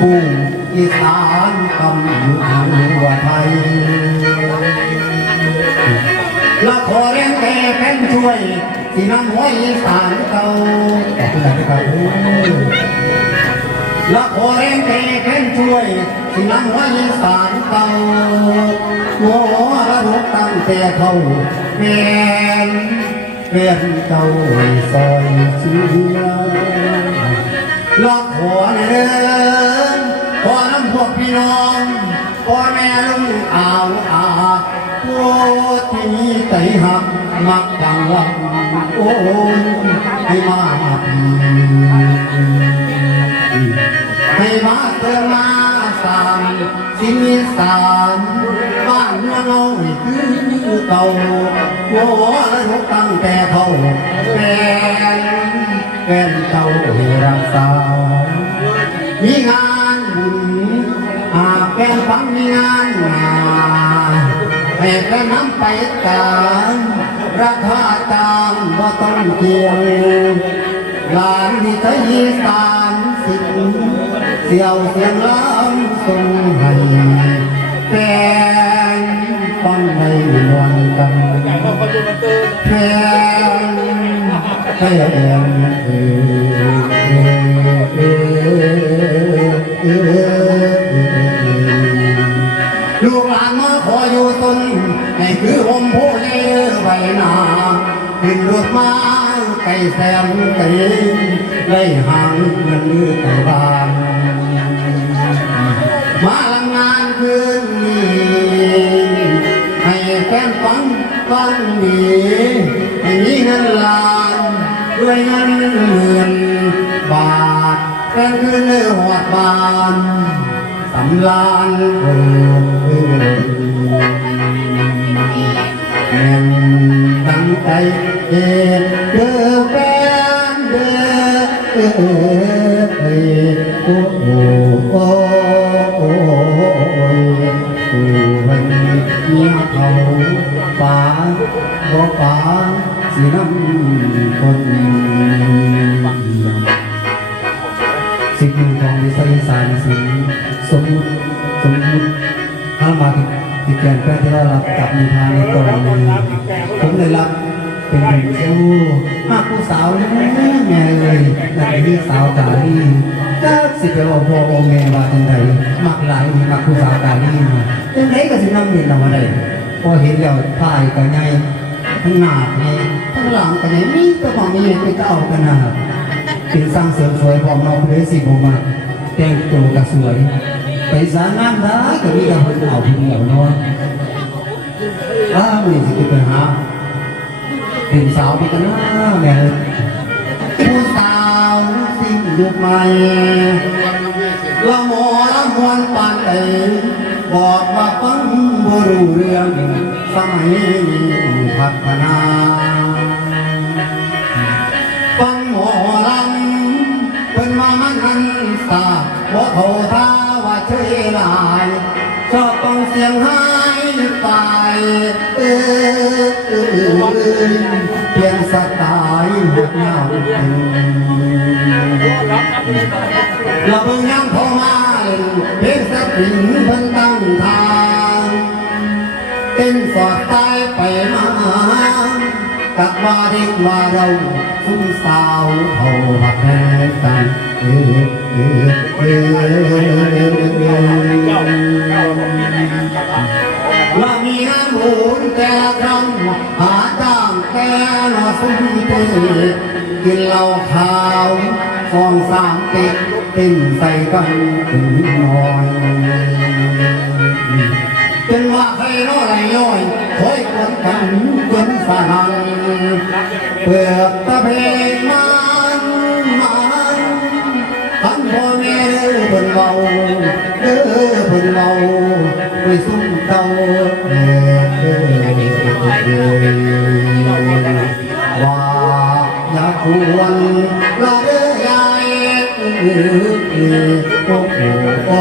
ผู้อีสานกำอยู่หัวไทยละขอแรงแต่แผ่นช่วยที่นำไว้อีสานเก่าขอบคุณนะครับละขอแรงแต่แผ่นช่วยที่นำไว้อีสานเก่าหัวระดกตั้งแต่เขาแม่นเจ้าซอยเชียละขอเดินขอน้ำพวกพี่น้องพ่อแม่ลุงอาผู้ที่มีใจหักมักดังลำโอ้ยให้มาให้มาเติมมาสามสิ่งสามบ้านเมืองเราคือเก่าหัวและทุกตั้งแต่เขาเป็นเจ้ารักษามีงานบุญหากเป็นฟังมีงานให้เป็นน้ำไปกันราคาตามว่าต้องเกี่ยวงานที่ไทยสานสิ่งเสียวเสียงล้ำทรงให้แฟนฟังในวันกันแฟนลูกหลานมาขออยู่ตนให้คือผมผู้ใหญ่ใบหน้าขึ้นรถมาไก่แซมไก่ได้ห่างเงินมือไก่บานมาลังงานคืนนี้ให้แฟนฟังดีให้มีเงินล้านด้วยเงินหมื่นบาทแฟนคืนเนื้อหอดบานสำลานแม่นตั้งใจเด้อแฟนเด้อโอ้โอ้โอ้วันนี้เขาป่าบ่ป่าสิน้ำคนสิ่งหนึ่งของวิสัยสารสิ่งสมมุติถ้ามาที่แกนแป้ที่เรารับกับนิทานในตอนนี้ผมได้รับเป็นผู้ผู้สาวแม่เลยนักที่สาวกาลีก็สิไปว่าพ่อแม่ว่าจังไดมักหลายมักผู้สาวกาลีจังไดก็สินำเรียนเรามาได้พอเห็นแล้วถ่ายกันไงทั้งหน้าไงทั้งหลังกันไงมีก็ความมีไปก็เอากันนะเป็นสร้างเสริมสวยพร้อมน้องเลยสิผมมาแต่งตัวก็สวยไปสร้างงานได้ก็มีกับคนเอาคนเดียวเนาะนี่สิเป็นหาเป็นสาวที่กันนะแม่ผู้สาวสิ่งยุคใหม่ละหมอละมวนปานเอ๋บอกว่าฟังบ่รู้เรื่องสมัยพัฒนาฟังหมอลำเป็นมามันหันสาบ่โทท่าว่าเฉยลายชอบฟังเสียงหายไปเปลี่ยนสไตล์หักเหงาเราเพิ่งยังเข้ามาเห็นสปริงเพิ่งตั้งทางเต้นสอดตายไปมากับว่าเด็กว่าเราทุ่งสาวเท่าหักแพ้กันเรามีงานบุญแต่ละครั้งหาจ้างแก่หน่อสุ่มตีกินเหล้าขาวฟองสามติดเต้นใส่กันถึงน้อยเป็นว่าใครน้อยย่อยคอยกวนกันจนสะหันเปิดตะเพลงมันทั้งพ่อแม่เพิ่นเบาเพิ่นเบาไปสุ่มเต้าว่าอย่าควรละเด้อยายโอ้